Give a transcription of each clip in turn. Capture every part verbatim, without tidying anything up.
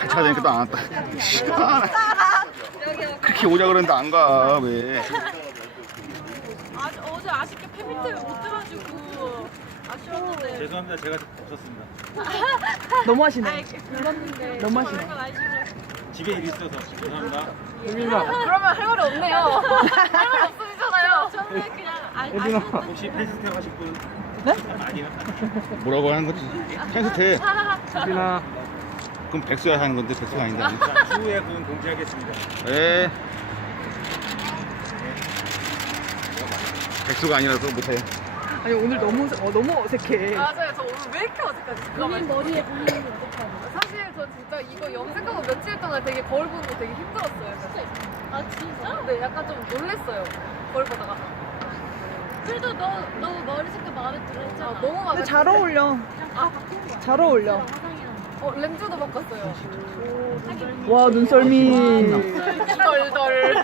차가 되니까 또 안 왔다. 아, 그렇게 오자 그랬는데 안 가. 왜? 아, 어제 아쉽게 팬미팅을 못 해가지고 아쉬웠는데. 죄송합니다. 제가 없었습니다. 너무 하시네. 아이, 불렀는데. 너무 하시네. 그런 건 아니지만. 집에 일 있어서 죄송합니다. 그러면 할 말이 없네요. 할 말이 없으시잖아요. 저는 그냥 아, 아쉬웠는데. 혹시 펜스테 가실 분? 네? 아니요. 뭐라고 하는 거지? 펜스테. 수빈아. 그럼 백수야 하는 건데 백수가 아닌데. 자, 추후에 그건 공지하겠습니다. 예. 백수가 아니라서 못해. 아니 오늘 너무 어, 너무 어색해. 맞아요. 저 오늘 왜 이렇게 어색하지? 본인 머리에 본인이 어색하지? 사실 저 진짜 이거 염색하고 며칠 동안 되게 거울 보는 거 되게 힘들었어요. 아 진짜? 네, 약간 좀 놀랬어요. 거울 보다가. 그래도 너, 너 머리 색깔 마음에 들어 했잖아. 아, 너무 마음에 근데 잘 어울려. 아, 바꾼 거야. 잘 어울려. 어, 렌즈도 바꿨어요. 와 눈썰미. 덜덜.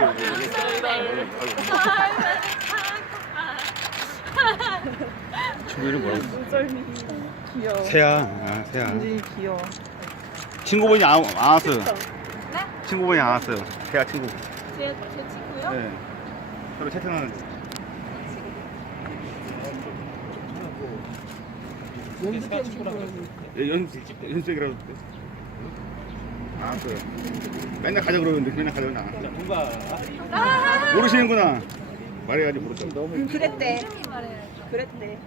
친구 이름 뭐라고? 눈썰미. 귀여워. 세아. 아, 세아. 완전히 귀여워. 친구분이 안, 안 왔어요. 네? 친구분이 안 왔어요. 세아 친구. 제, 제 친구요? 네. 서로 채팅하는데. 예, 연, 연습이라고 그때. 아, 그래요. 맨날 가자 그러는데, 맨날 가자 그러나. 자, 누가 모르시는구나. 말해야지, 모르죠. 음, 그랬대. 그랬대.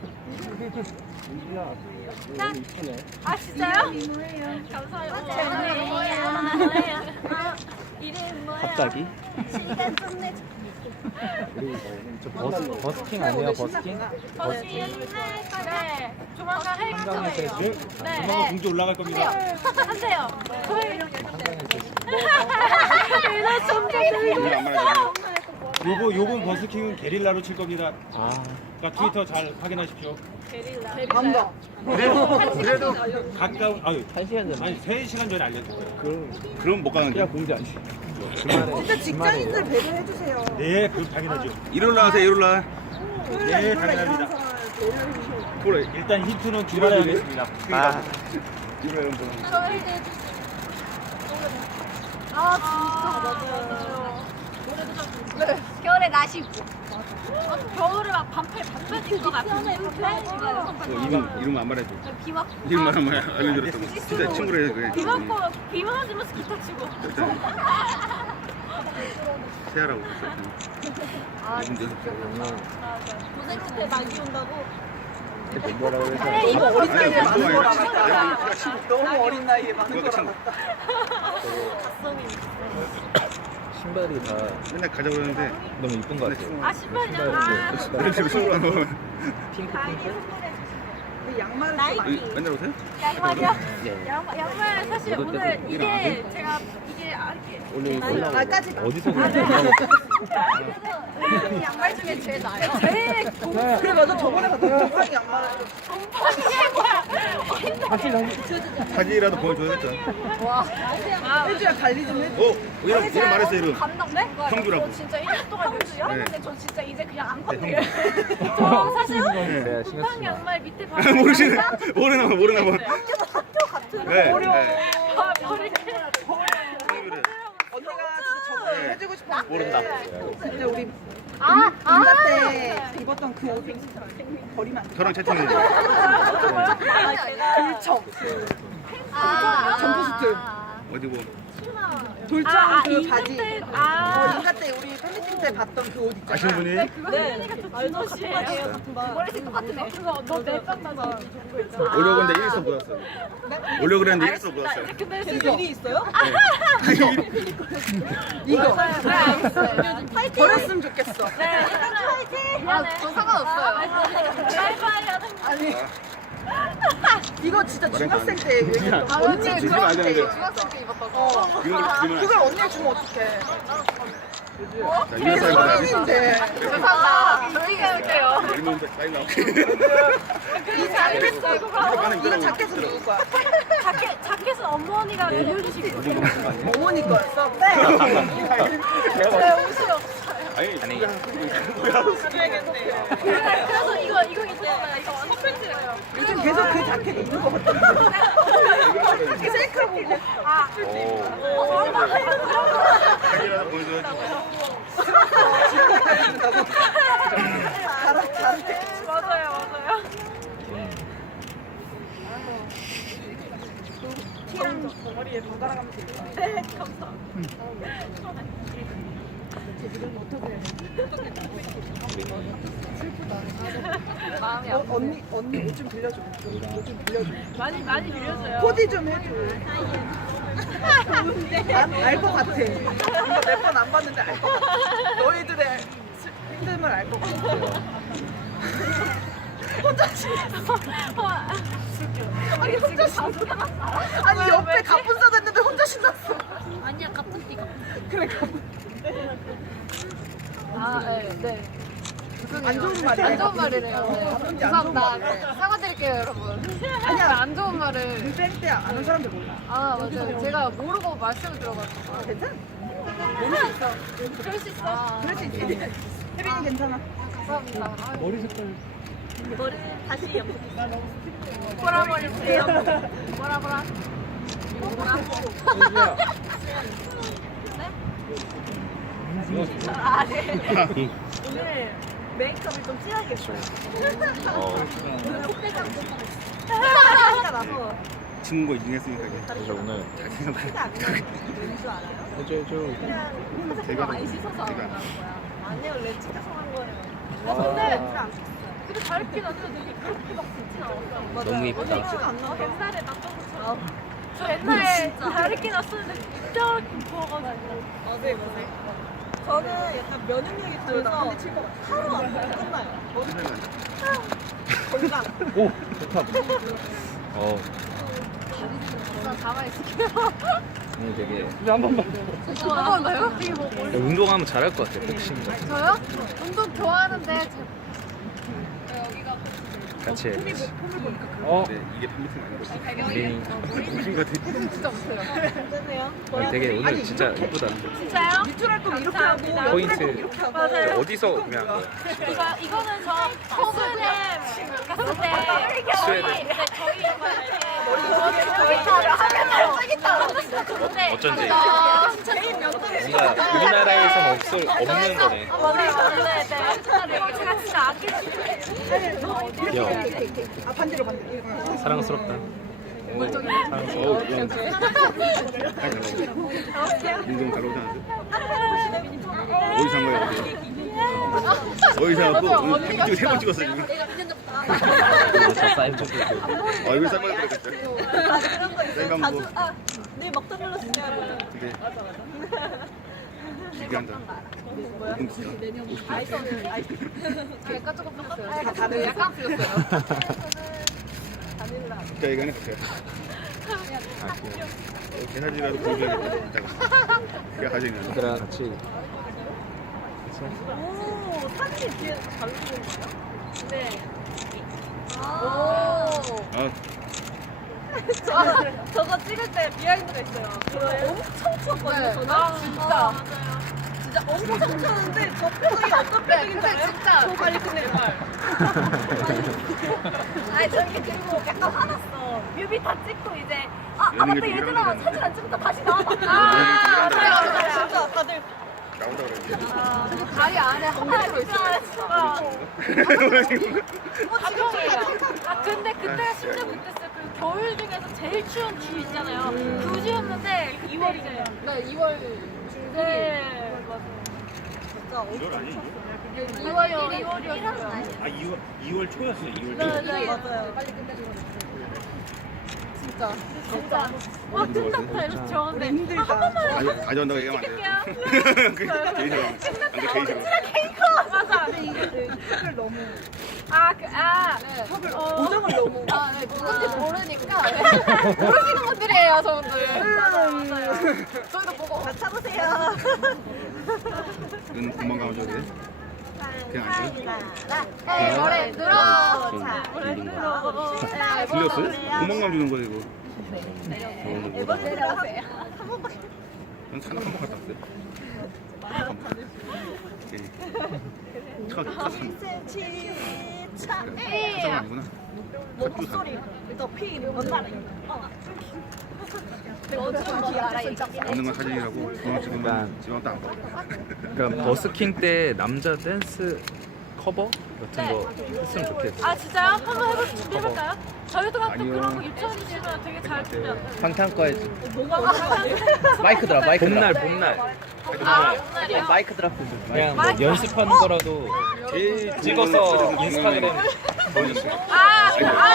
아, 진짜요? 감사해요. 이름 뭐야? 갑자기? 시간 좀 내. 버스, 버스킹 아니에요? 버스킹? 버스킹 네. 조만간 할 한강에서 거예요. 해줄? 네. 조만간 공지 올라갈 겁니다. 한대요. 한강에서 나 점점 이름 안 말해줘. 요거 요번 버스킹은 게릴라로 칠 겁니다. 아, 그러니까 트위터 잘 확인하십시오. 안 가. 그래도, 그래도, 가까운 아유 한 시간 전에. 아니 세 시간 전에 알려줬어요. 그럼 그럼 못 가는데. 그냥 공지 안 돼. 주말에. 진짜 직장인들 배려해주세요. 네, 그 당연하죠. 일요일 날 하세요, 일요일 날. 네, 당연합니다. 그래, 일단 힌트는 주말에 하겠습니다. 아, 일요일 날. 아 진짜 맞아요. 네. 겨울에 나시고. 아, 겨울에 막 반팔 반팔 입고 막 어, 이름, 이름 안 말해줘. 비 맞고 이름 말하면 알려줬어. 진짜 친구래, 그래. 비 맞고 비 맞으면서 기타 치고. 세아라고. 아 이름 연습. 고생 끝에 많이 온다고. 그때 뭐라고 그래 해서 이거 벌써 아니, 이제 많이 많은 거 거라. 너무 어린 나이에 많은 그거 걸 참- 알았다. 신발이 다 맨날 가자 그러는데. 너무 이쁜 것 같아요. 아 신발이야. 아, 이런 식으로 친구로 하면. 핑크 핑크? 근데 양말은 좀 나이키. 많이. 맨날 오세요? 양말이요? 네. 양말, 양말 사실 오늘 오늘 때도 이게 제가 이게 아, 이렇게 오늘 올라오고 나까지 어디서 아, 네. 그냥 이 양말 중에 제일 나아요. 제일 그래 맞아 저번에 봤던 정황이 양말을 다시 다시 사진이라도 보여줘야겠다. 와. 아, 해줘야 관리 좀 해줘. 어, 이름, 이름 말했어, 이름. 감동네? 형주라고. 저 진짜 일 년 동안 형주요? 네. 했는데 저 진짜 이제 그냥 안 건드려요. 저 사실 내가 신경 쿠팡 쓰지 마. 양말 밑에 봐. 모르시네. 모르나 봐, 모르나 봐. 학교 학교 같은 네, 어려워. 네. 아, 머리. 언니가 진짜 저거 네. 해주고 싶어. 모른다. 근데 우리 아, 인사 아. 때 입었던 그 옷 버리면 안 돼. 저랑 채팅해. 돌청. 아, 점프스트. 어디 뭐. 돌청 아, 아, 그 인사 바지. 때, 어, 아. 인사 때 우리 팬미팅 때 봤던 그 옷 있잖아. 아시는 분이? 네. 알죠, 같은 바지예요, 같은 바지. 머리색 똑같네. 그거 너 내장 나서 오려고 했는데 일일서 보였어. 오려고 그랬는데 일일서 보였어. 근데 이거 일이 있어요? 네. 이거 네, 알겠어요. 파이팅. 버렸으면 좋겠어. 네, 파이팅. 아, 저 상관없어요. 바이바이 하는 거. 아니 이거 진짜 중학생 때 얘기했던 아, 거. 언니 주시면 안 중학생 때 되는데. 중학생 때 입었던 거. 어. 이런 거 주면 그걸 언니가 주면 어떡해. 자, 이런 사람 성인인데. 죄송합니다. 저희가 할게요. 이런 사인 나오게. 이 자켓도 이거 봐. 이거 자켓은 누구 거야? 자켓 자켓은 어머니가 빌려주시고. 어머니 거였어? 네. 제 옷이 없어요. 아니, 아니 줘야겠네. 그래서 이거 이거 입었다가 이거 완전 팬츠예요. 요즘 계속 그 자켓 입는 거 같던데. 자켓 셀카 아, 자기라도 보여줘야지. 잘하, 잘해. 맞아요, 맞아요. 티랑 머리에 번갈아가면 되겠다. 네, 감사합니다. 마음이 어, 아프네. 언니, 언니 옷 좀 빌려줘. 옷 좀 빌려줘. 많이 많이 빌려줘요. 코디 좀 해줘. 난알것 같아. 이거 몇 번 안 봤는데 알 것 같아. 너희들의 슬- 힘듦을 알 것 같아. 혼자 신났어. 아니 혼자 신났어. 아니 옆에 갑분싸 됐는데 혼자 신났어. 아니야, 가뿐띠, 가뿐띠. 그래 갑분. 아, 네, 네. 죄송해요. 안 좋은 말이에요. 안 좋은 말이래요. 네. 가뿐띠 안 좋은 죄송합니다. 말이에요. 네, 사과드릴게요, 여러분. 아니야. 안 좋은 말을. 땡때 아는 사람들 몰라. 아, 맞아요. 제가 모르고 말씀을 들어가지고. 괜찮아? 그럴 수 있어. 그럴 수 있어. 그럴 수 있지. 혜린이 괜찮아. 감사합니다. 아, 머리 색깔. 보라 머리 보세요. 보라 보라. 보라. 아, 네. 오늘 메이크업이 좀 진하게 했어요. 오늘 콧대가 좀 진짜 나서 친구 거 인증했으니까 이게. 그래서 오늘 잘 생각. 왠줄 알아요? 해줘 해줘. 제가 많이 씻어서 안 제가 한 거야. 아니요, 렌즈에서 한 거예요. 아. 근데 근데 밝긴 않는데 되게 그렇게 막 좋진 않았어요. 너무 예쁘다. 안 나와. 옛날에 났던 것처럼. 저 옛날에 다르게 났었는데 진짜 부어가지고. 아, 네, 맞아요. 저는 약간 면역력이 나 좋아서 한대 칠 것 같아. 하루 안 먹고 끝나요. 건강. 오 좋다. 어 진짜 가만히 있을게요. 오늘 되게 한 번만. 한 번 더요? 이게 뭐 야, 운동하면 잘할 것 같아. 복싱 저요? 운동 좋아하는데 제... 네, 여기가 같이 해야지. 어. 네, 이게 팬미팅 아니고 우리 무슨 것 같아. 진짜 못해요. 어, 되게 오늘 진짜 예쁘다. 진짜요? 밑줄 할 거면 이렇게 하고 옆줄 할 포인트. 거면 이렇게 하고. 맞아요. 어디서 구매한 거야? 이거, 이거는 저 소그램 갔을 때 스웨덴. 저희 네, 저희 저희 하면서 어쩐지 아, 뭔가 우리나라에서는 없을 없는 거네. 맞아요. 네, 네. 이거 제가 진짜 아끼는 귀여워. 아 반대로 반대로. 사랑스럽다. 오, 사랑스러워. 어우, 그럼 운동 잘 오지 않았어요? 어디서 한 거예요? 어디서? 어디서 하고 오늘 팬미팅 세번 찍었어요 지금. 저 사인 좀 해줘. 아 이거 쌀만 들어갔죠? 아, 그런 거 있어요. 쌀만 자주 먹고. 아, 네 먹던 걸로 주세요. 근데 기대한다. 오분 진짜 오십 아이스 분. 없는 아이스. 약간 조금 풀렸어요. 다들 약간 풀렸어요. 진짜 이거는 같아요. 제 사진이라도 보여줘야겠다. 이따가. 제가 가지고 있는 거. 얘들아 같이. 오, 사진이 뒤에 잘 나오는 거예요? 네. 오. 아, 저, 저거 찍을 때 비하인드가 있어요. 그거 엄청 쳤거든요, 저는. 아, 진짜. 진짜 엄청 쳤는데 저 표정이 어떤 표정인지 알아요? 진짜. 저 빨리 끝내요. 아니, 저 이렇게 들고 약간 화났어. 뮤비 다 찍고 이제 아, 아 맞다, 얘들아. 사진 안 찍었다. 다시 나와봐. 아, 그래, 맞아. 진짜 다들 나온다 그랬는데. 저기 다리 안에 한 마리 들어있어요. 감동이에요. 아 근데 그때 심지어 그때였어요. 그 겨울 중에서 제일 추운 주 있잖아요. 그 주였는데 이월이래요. 네, 이월 중순이. 네, 맞아요. 이월 아니에요? 이월 이월이었어요. 아 이월 이월 초였어요. 이월 초. 네, 네, 맞아요. 빨리 끝내주고. 진짜. 진짜. 와, 뜬다. 이러서 저한테 힘들다. 가져- 가져온다고 얘기하면 안 돼요. 그 제일 싫어. 안 돼, 제일 싫어. 케이크! 맞아. 근데 이게 턱을 너무 아, 그, 아. 네. 턱을 고정을 너무. 아, 네, 누군지 모르니까. 네. 모르시는 분들이에요, 저분들. 맞아요. 저희도 보고. 다 참으세요. 눈 금방 감아줘야 돼. 그냥 안 돼. 네, 머리 늘어. 들렸어요? 금방 감아주는 거야 이거. 내려오세요. 난 차나 한번 갔다 왔어요. 첫, 첫 한. 차장 아니구나. 목소리. 너 피, 뭔 말이야? 없는 건 사진이라고 그거 지금 지금 또안 봐. 그러니까 버스킹 때 남자 댄스 커버 같은 거 했으면 좋겠어. 아 진짜요? 한번 해볼 준비해볼까요? 저희도 가끔 아니요. 그런 거 유치원이시면 되게 잘 추면. 방탄 꺼야지. 아, 마이크 들어, 마이크 들어. 봄날 봄날. 아 오늘이요? 마이크 들어. 그냥 뭐 연습하는 거라도 제일 좋은 찍어서 걸로 인스타그램 보여주세요. 아,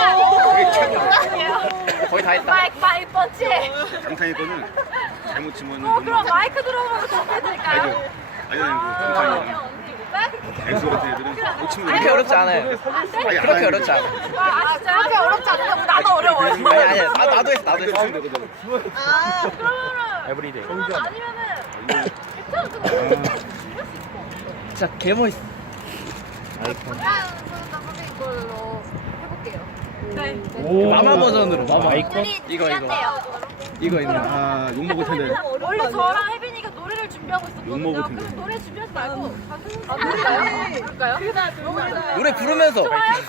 아, 거의 다 했다. 마이크 마이크 펀치. 강탄이 거는 잘못 치면 어 그럼 마이크 들어보고 공개해드릴까요? 아니 아니 강탄이 엑소 같은 애들은 못 치면 그렇게 어렵지 않아요. 아니, 그렇게 아니, 어렵지 않아. 아 진짜요? 그렇게 어렵지 않은데 뭐 나도 어려워요. 아니 아니 나, 나도 했어 나도 그대로 했어. 치면 되거든. 아, 그러면은 에브리데이. 아니면은 괜찮은데. 진짜 개 멋있어. 강한 선생님 걸로 해볼게요. 네. 오. 마마 버전으로 마마. 아이콘? 이거 이거 이거 있는. 아, 욕 먹을 텐데. 원래 저랑 혜빈이가 노래를 준비하고 있었거든요. 욕먹을 텐데. 그럼 노래 준비하지 말고 아, 그럴까요? 그럴까요? 노래 부르면서.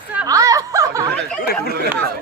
노래 부르면서.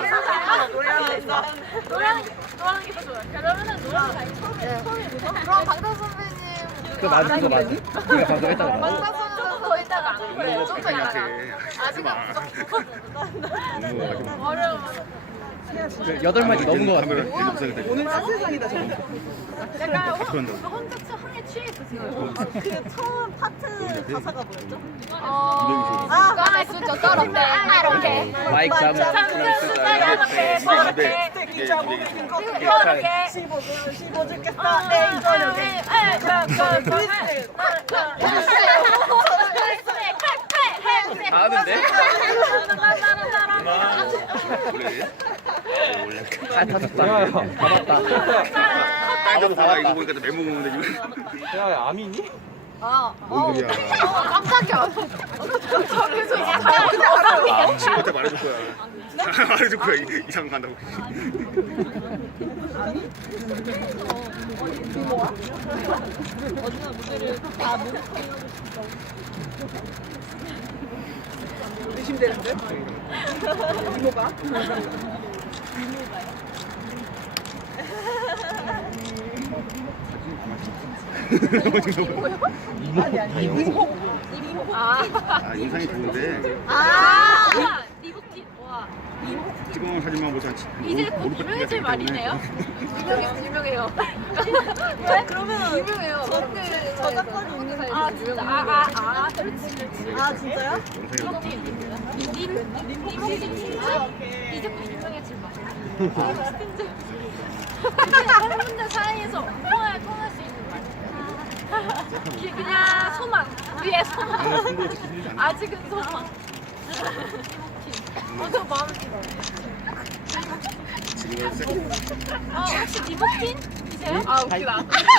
노래하는 게 노래하는 게 더 좋아요. 그러면은 노래하는 거 처음에 처음에 뭐죠? 그럼 강단 선배님 그거 맞은 거 맞지? 네가 방금 했다고. 강단 선배님 조금 더 있다가 그래, 욕 좀 먹을 더 있다가 텐데. 아직 안 부족해. 욕 먹어가지고. 어려워. 그 여덟 마디 넘은 거 같은데. 같은데. 오늘 딴세상이다, 저거. 약간 다 그런다. 혼- 혼자 참 흥에 취했어 지금. 그 처음 파트 가사가 뭐였죠? 어, 아, ቃ나 수저 떨었대. 이렇게. 마이크 잡으면 잠깐 수다 이렇게 버럭해 스테이크 잡고 있는 거 어떻게 버럭해. 씹어주면 씹어주겠다. 에이, 저녁에. 다 하는데? 그래. 아 다쳤다. 받았다. 이거 봐라 이거 보니까 메모 오는데 지금. 야 아미니? 뭔 소리야. 깜짝이야. 그래서 이제 친구한테 말해줄 거야. 말해줄 거야. 이- 이상 간다고. 의심되는데? 이모가? 아니, 아니, 이모. 아 인상이 좋은데 아 리부티 와 찍어놓은 사진만 보자. 이제 곧 유명해질 말이네요. 유명해, 유명해요. 왜? 그러면 유명해요. 그 저작권이 있는 사람. 아 진짜 아아아 그렇지 그렇지. 아, 진짜요? 영상이 이제 곧 유명해질 말. 다른 분들 사이에서 통할 통할 수 있는 말. 기- 그냥 소망 위에 소망. 아직은 소망. 어저 마음에 들어. 지금 시작. 어 혹시 리버틴이세요? 아, 웃기다.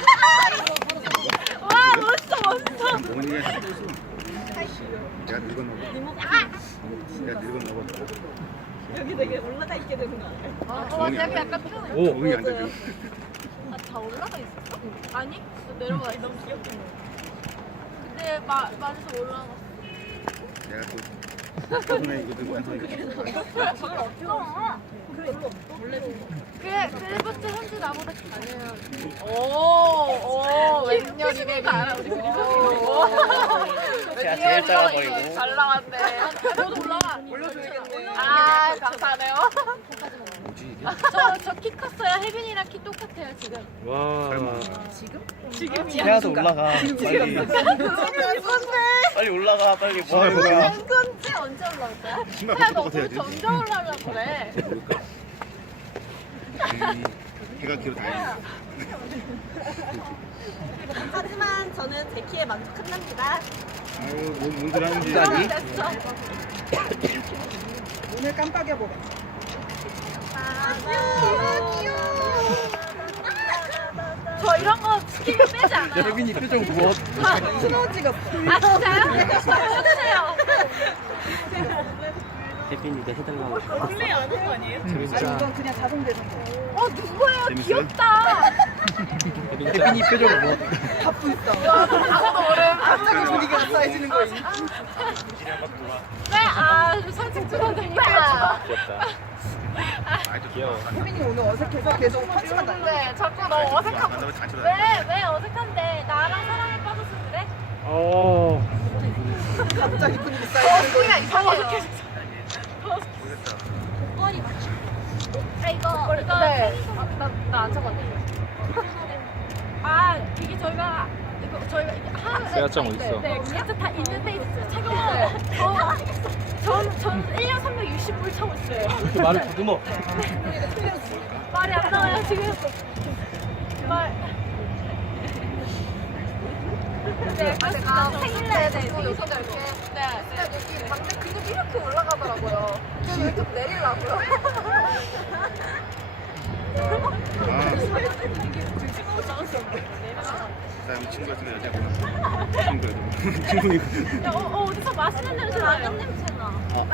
와 멋있어 멋있어. 어머니가 힘들었어. 내가 늙었나 봐. 내가 늙었나 봐. 여기 되게 올라가 있게 되는 거 아니야? 어, 맞아. 약간, 약간 표정이. 오, 적응이 안 되죠. 아다 올라가 있었어? 아니 나 내려가 있어. 너무 귀엽게. 근데 마 맞아서 올라가. 내가 또 저번에 이거 들고 완성이 그래 그래봤자 현지 나보다 잘해요. 오, 오, 웬열이네. 가 알아 우리 그리고. 제가 제일 작아버리고. 잘 나왔네. 저도 올라와. 올려줘야겠네. 아, 감사하네요. 뭐지 이게? 저저 키 컸어요. 혜빈이랑 키 똑같아요 지금. 와. 지금이야. 태아도 올라가. 빨리. 빨리 올라가 빨리 뭐 하는 거야? 건지 언제 올라올 거야? 신발 야, 벗고 너 똑같아야지. 도대체 언제 올라오려고 그래? 이 해가 길어 다행이다. 하지만 저는 제 키에 만족한답니다. 아유, 뭔 뭔들 하는지. 끝까지? 됐어. 오늘 깜빡여 보래. 아, 저 이런 거 스킬 빼지 않아요. 혜빈이 표정 무엇? 스노우 찍었어. 아 진짜요? 보여주세요. 혜빈이가 해달라고. 플레이 안 한 거 아니에요? 아니, 이건 그냥 자동 되는 거. 어 누구예요? 재밌어요? 귀엽다. 혜빈이 표정을 뭐? 갖고 있어. 갑자기 분위기가 싸해지는 거지. 네, 아, 산책 들었는데. 귀엽다. 귀여워. 혜빈이 오늘 어색해서 계속 펀치만 달려. 네, 자꾸 너무 어색하고. 만나면 잔치로 왜, 왜 어색한데? 나랑 사랑에 빠졌었는데? 어. 갑자기 분위기 싸해지는 거지. 그냥 이상해요. 아, 이거, 이거. 네. 아, 나, 나안 잡았네. 아, 이게 저희가, 이거 저희가 이게 한. 세아짱 어디 있어? 네, 각자 다 있는 데 있어요. 잠깐만. 전, 전 일 년 삼백육십오 일 차고 있어요. 이렇게 말을 더듬어. 말이 안 나와요, 지금. 말. 네, 아, 제가 맞습니다. 생일 네, 때 네, 듣고 네. 여기 이렇게. 네. 근데 여기 방대 근육이 이렇게 올라가더라고요. 그래서 이렇게 좀 내리려고요. 나 우리 친구 같은 여자구나. 친구야. 친구니까. 야, 어, 어, 어디서 맛있는 냄새 나. 라면 냄새 나.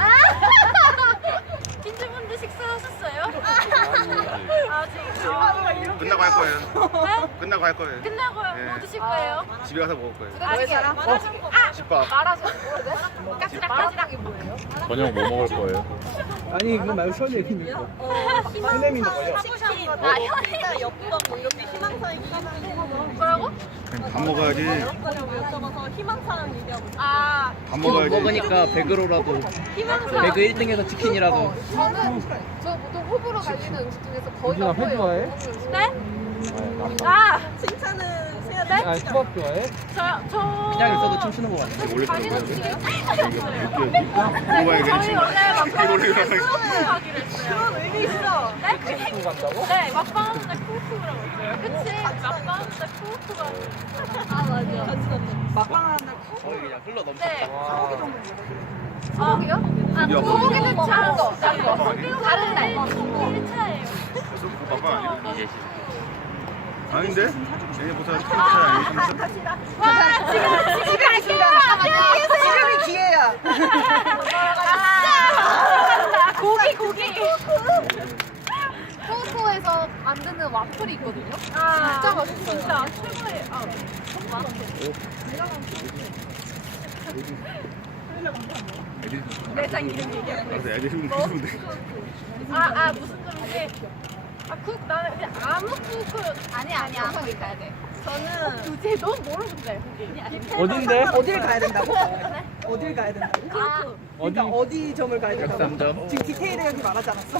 김주분들 식사하셨어요? 아직. 아, 끝나고 할 거예요. 네? 끝나고 할 거예요. 끝나고요. 네. 뭐 드실 거예요? 집에 가서 먹을 거예요. 아직이야. 아, 집밥. 말하셔. 모르네? 까지락, 말하는 까지락. 게 뭐예요? 저녁 뭐 먹을 거예요? 아니 그거 말고 션 얘기는 거. 현엠이 아, 현이. 옆방 뭐 이렇게 희망사항 얘기하는 뭐라고? 밥 먹어야지. 여쭤봐서 희망사항 얘기하고 아, 밥 먹어야지. 먹으니까 백으로라도 희망사. 배그 일 등에서 치킨이라도. 저는 저 보통 호불호 갈리는 음식 중에서 거의 다 회 좋아해? 네? 아, 칭찬은 세야 돼? 아 수박 좋아해? 저, 저. 그냥 있어도 춤추는 거 같아. 원래 많이 그런 넣으시게요? 거야. 저희 원래 막방 이거를 쿨쿨 가기로 했어요. 그런 의미 있어. 네? 쿨쿨 간다고? 네, 막방 하는 날 쿨쿨이라고 했어요. 그치? 막방 하는 날 쿨쿨 가는 아, 맞아. 막방하는 날 거의 그냥 흘러 넘쳐. 네. 소고기요? 아, 소고기요? 소고기는 작은 거. 작은 거. 소고기 다른 날. 일 차예요. 밥방 아니야? 이게 아닌데? 얘네 보다 큰 차이 아니야? 와, 지금, 지금 갈게요. 지금이 기회야. 아, 고기, 고기. 코코에서 만드는 와플이 있거든요. 아, 진짜 맛있어요. 진짜 최고예요. 아, 정말. 애들 내장 이름 얘기하고. 그래서 애들 좀 키우면 돼. 아, 아, 무슨 점인데? 아, 쿡, 나는 그냥 아무 쿡. 아니, 아니야. 정상이 가야 돼. 저는 도대체 넌 모르는데. 어딘데? 어딜 가야 된다고? 어딜 가야 된다고? 아, 그러니까 어디 점을 가야 된다고? 역삼점. 지금 디테일을 여기 말하지 않았어?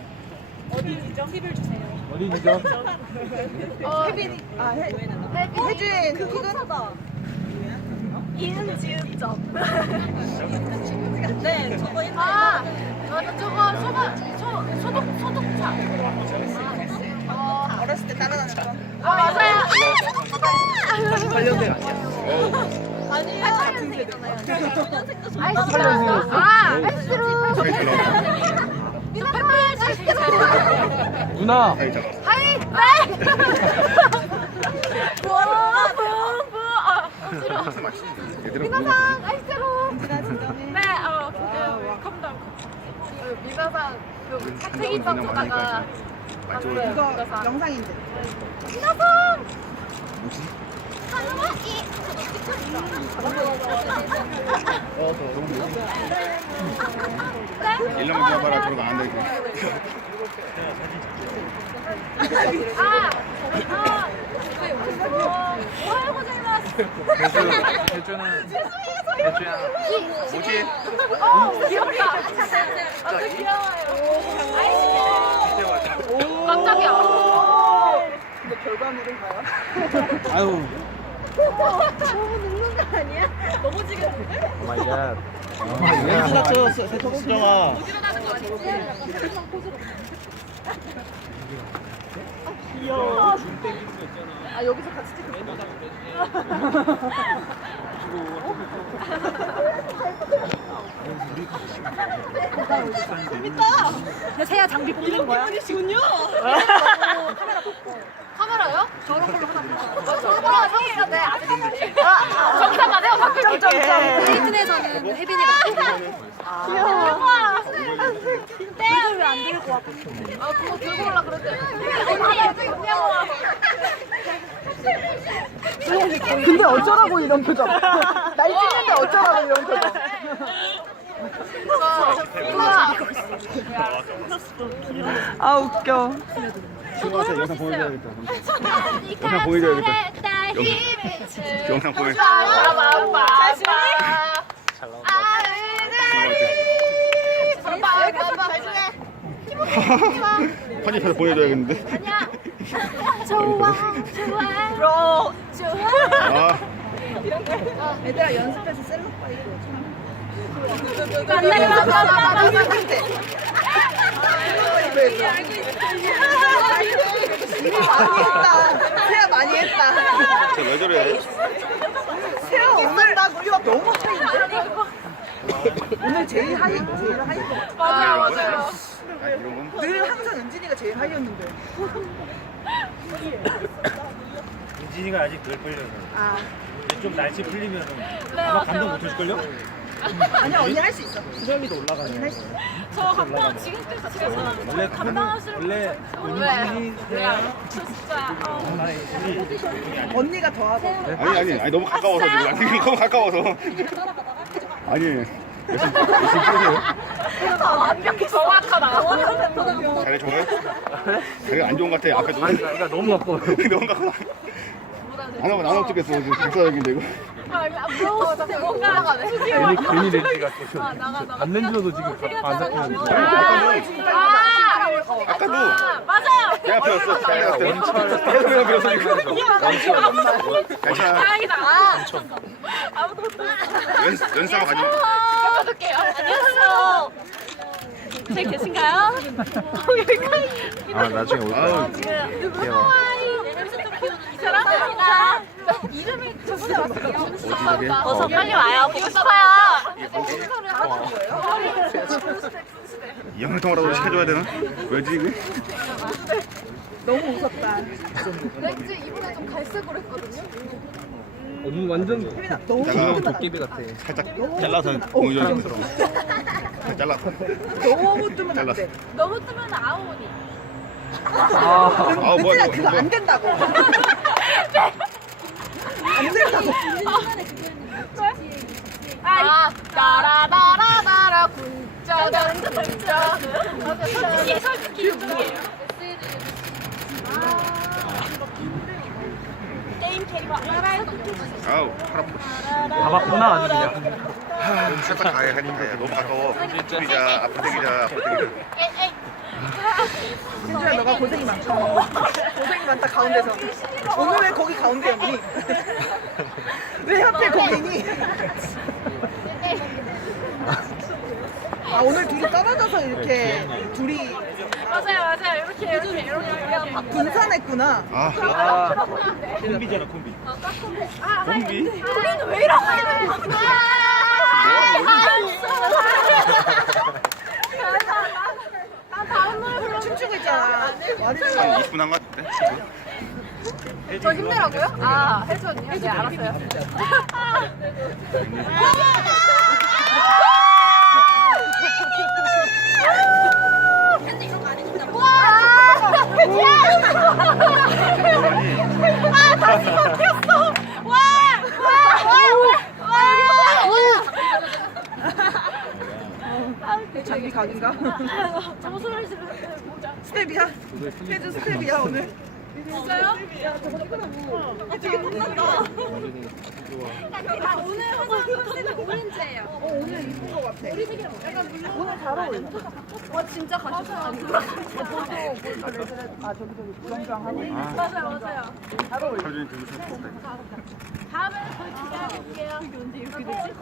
어딘죠? 어, 혜빈이 아 혜, 혜진 그거 이은 지은 점. 네 저거 아, 맞아, 저거 소바, 소, 소독, 소독차. 어, 어렸을 때 따라다녔던 아, 맞아요. 팔 년생 아니야? 아니에요. 같은 세대 아이스로. 아, 아이스로. 사이 잘 나온다. 페페 자신 잘 나와요. 누나. 사이 잘 나온다. 하이, 네. 와, 부, 부. 아, 싫어. 무슨 맛있는데? 얘들은 미나상 아이스로. 진짜네. 네, 어, 그, 컴다운. 그 미나상 그 탁택이빵 주다가 맛있어. 이거 미나상. 영상인데 미나상. 뭐지? 하나마이. 어, 저. 일러만 잡아라 들어가 안 돼. 아, 아, 어, 오하요 고자이마스. 대주, 대주는 대주야. 뭐지? 어, 귀엽다. 아, 그 귀여워요. 아이스. 깜짝이야. 근데 결과물은 과연? 아유. 너무 늙는 거 아니야? 넘어지겠는데? 오 마이 갓. 멘트 다쳐 수정아. 일어나는 거 아니지? 아 여기서 같이 찍혔어. 세야 장비 뿌리는 거야? 카메라요? 저런 걸로 하나 보자. 저런 걸로 하나 보자. 네, 아직 정상가네요, 바꿀 게. 데이트에서는 혜빈이가 귀여워. 네, 왜안 들고 와? 아 그거 들고 올라 그랬대. 언니, 언니, 언니. 근데 어쩌라고 이런 표정. 날 찍는데 어쩌라고 이런 표정. 아 웃겨. 친구한테 영상 보여줘야겠다. 영상 보여줘야겠다. 영- 영상 보여. 편집해서 보내줘야겠는데. 좋아 좋아 브로. 아, 얘들아 연습해서 셀럽 파이. 많이 했다. 세야 많이 했다. 쟤왜 저래? 세야 오늘 나 우리가 너무 하이인데. 오늘 제일 하이, 제일 하이인 것 같아. 맞아요, 맞아요. 아, 이런 건. 늘 항상 은진이가 제일 하이였는데. 인진이가 아직 덜 풀려서. 아, 이제 좀 날씨 풀리면 아마 감동 못 하실걸요? 아니야 언니 할 수 있어. 수렴이도 올라가네. 할 수 있어. 저 감당 지금까지 제가 사람 원래 감당하시는 원래 은진이 네. 저 진짜 어. 언니가 더 하고. 아니 아니 아니 너무 가까워서 지금 아니 너무 가까워서. 아니 열심히 열심히 찍으세요. 완벽히 정확하다. 잘해 좋아요? 자기가 안 좋은 것 같아. 앞에 너무 그러니까 너무 아까워. 너무 가까워. 안 하면 나눠 찍겠어. 지금 작사적인데 이거. 아, 무서워. 자꾸 뭔가 나가네. 괜히 괜히 렌즈가 계속. 아, 나가, 나가. 안 렌즈로도 지금 안 잡히는데. 아, 아까도 아, 맞아요. 내 앞에였어. 자기가 원철. 계속 그래서 지금. 괜찮아. 다행이다. 아, 아무도 못 들었어. 연 연습하고 가지. 받을게요. 안녕하세요. 제 계신가요? 아 나중에 올 거야. 아우. 귀여워. 사랑합니다. 이름이 저번에 어디 어서 빨리 와요. 보고 싶어요. 이 영통으로도 시켜줘야 되나? 왜지 이게? 너무 웃었다. 왠지 이번에 좀 갈색으로 했거든요. 어, 눈 완전 혜민아 너무 내가 웃었다. 도깨비 같아. 살짝 잘라서 공유전처럼. 잘라서. 너무 뜨면 안 잘랐어. 돼. 너무 뜨면 아오니. 아, 아 뭐야 은진아 그거 안 된다고. 안 된다고. 아, 따라따라따라 군짜단 군짜. 이게 솔직히 유명해요. 게임 캐릭터 알아요? 아우 팔 아파. 다 봤구나 아주 그냥. 하, 살짝 가야 하니까 너무 가까워. 앞으기자 앞으기자 앞으기자. 진주야 너가 고생이 많다. 고생이 많다 가운데서. 오늘 왜 거기 가운데였니? 왜 하필 거기니? 아 오늘 둘이 떨어져서 이렇게 둘이 맞아요, 맞아요. 이렇게 이렇게 이렇게. 분산했구나. 아, 아, 콤비잖아 콤비. 공비? 우리는 왜 이러는 거야? 춤추고 있잖아. 말이 한 이십 분 한 것 같은데? 저 힘내라고요? 아, 혜주언니요? 네, 알았어요. 아, 다시 바뀌었어. 와, 와, 와, 와. 장비 각인가? 잘못 소리를 보자. 스텝이야. 해주 스텝이야 오늘. 진짜요? 되게 탐난다. 아, 오늘 화장 오렌지예요. 어, 오늘 이쁜 거 같아. 오늘 잘 어울려. 와, 진짜 가시다. 아 저기 저기 부정장 하고. 맞아요, 맞아요. 잘 어울려. 하루 종일 들고 싶었다. 다음에는 거의 기대해볼게요. 근데 이렇게 됐지?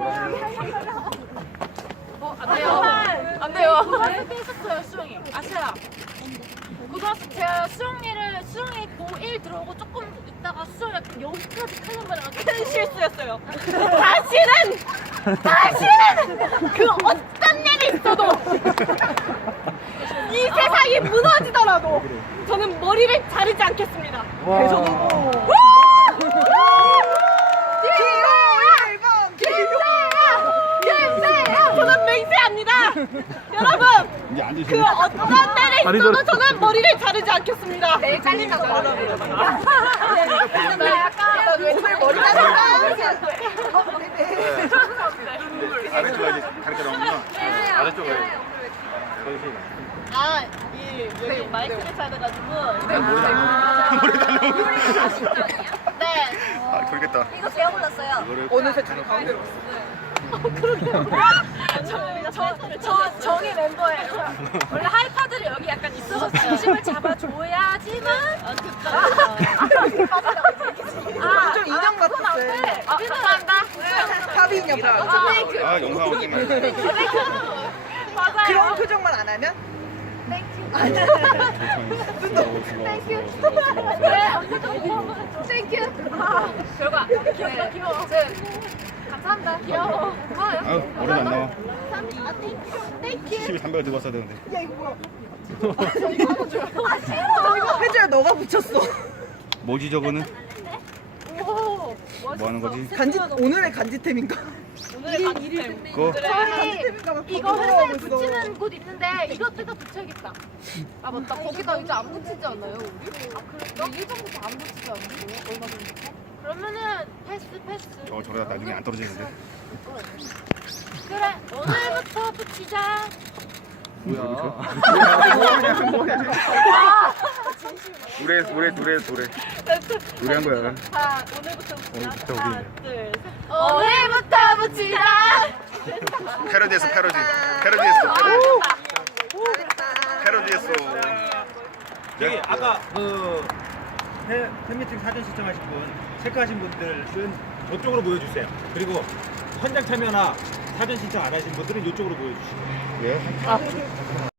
어, 안 돼요. 안 돼요. 고등학교 때 있었어요, 수영이. 아세요? 고등학교 제가 수영이를 수영이 고일 들어오고 조금 있다가 수영이 약간 여기까지 타는 바람에 큰 실수였어요. 다시는 다시는 그 어떤 일이 있어도 이 세상이 무너지더라도 저는 머리를 자르지 않겠습니다. 계속. 김세야! 저는 맹세합니다! 여러분! 이제 안 그 드시네. 어떤 날에 있어도 저는 머리를 자르지 않겠습니다. 내일 잘린다고. 네. 나 약간 왼쪽 머리 아래쪽에. 아, 이 여기 마이크를 차야 돼가지고. 난 모래 달려. 모래 달려. 네. 아, 그러겠다. 이거 제가 골랐어요. 이거를 어느새 둘이 가운데로 왔어. 저, 저, 저 정의 멤버예요. 원래 하이파들이 여기 약간 있어서 중심을 잡아줘야지만. 아, 그쵸. 아, 좀 인형 같았어요. 아, 감사합니다. 가비 인형 같았어. 땡큐. 아, 영상 오기만. 맞아요. 그런 표정만 안 하면 땡큐. 아, 결과. 귀여워. 귀여워. 네. 감사합니다. 귀여워. 고마워요. 아, 오래 안 나와. 아, 땡큐. 십삼백을 들고 왔어야 되는데. 야 이거 뭐야? 혜주야 너가 붙였어. 뭐지 저거는? 오, 뭐 하는 거지? 간지 오늘의 간지템인가? 오늘의 강의템. 그거? 저희 간지템인가 막 이거 거부하고 회사에 있어. 붙이는 곳 있는데 이것도 붙여야겠다. 아 맞다. 거기다 이제 안 붙이지 않나요 우리? 아 그럴까? 일정부터 안 붙이지 않나요? 얼마 전부터? 그러면은 패스 패스. 저 저러다 나중에 안 떨어지는데. 그래 오늘부터 붙이자. 뭐야. 노래 노래 노래 노래. 노래한 거야. 자 오늘부터 붙이자. 오늘부터 하나 우리는. 둘 셋. 오늘부터 붙이자. 패러디했어 패러디. 패러디했어 패러디. 패러디했어. 저기 아까 그 팬- 팬미팅 사진 신청하신 분 체크하신 분들은 저쪽으로 모여주세요. 그리고 현장 참여나 사진 신청 안 하신 분들은 이쪽으로 모여주시고. 예?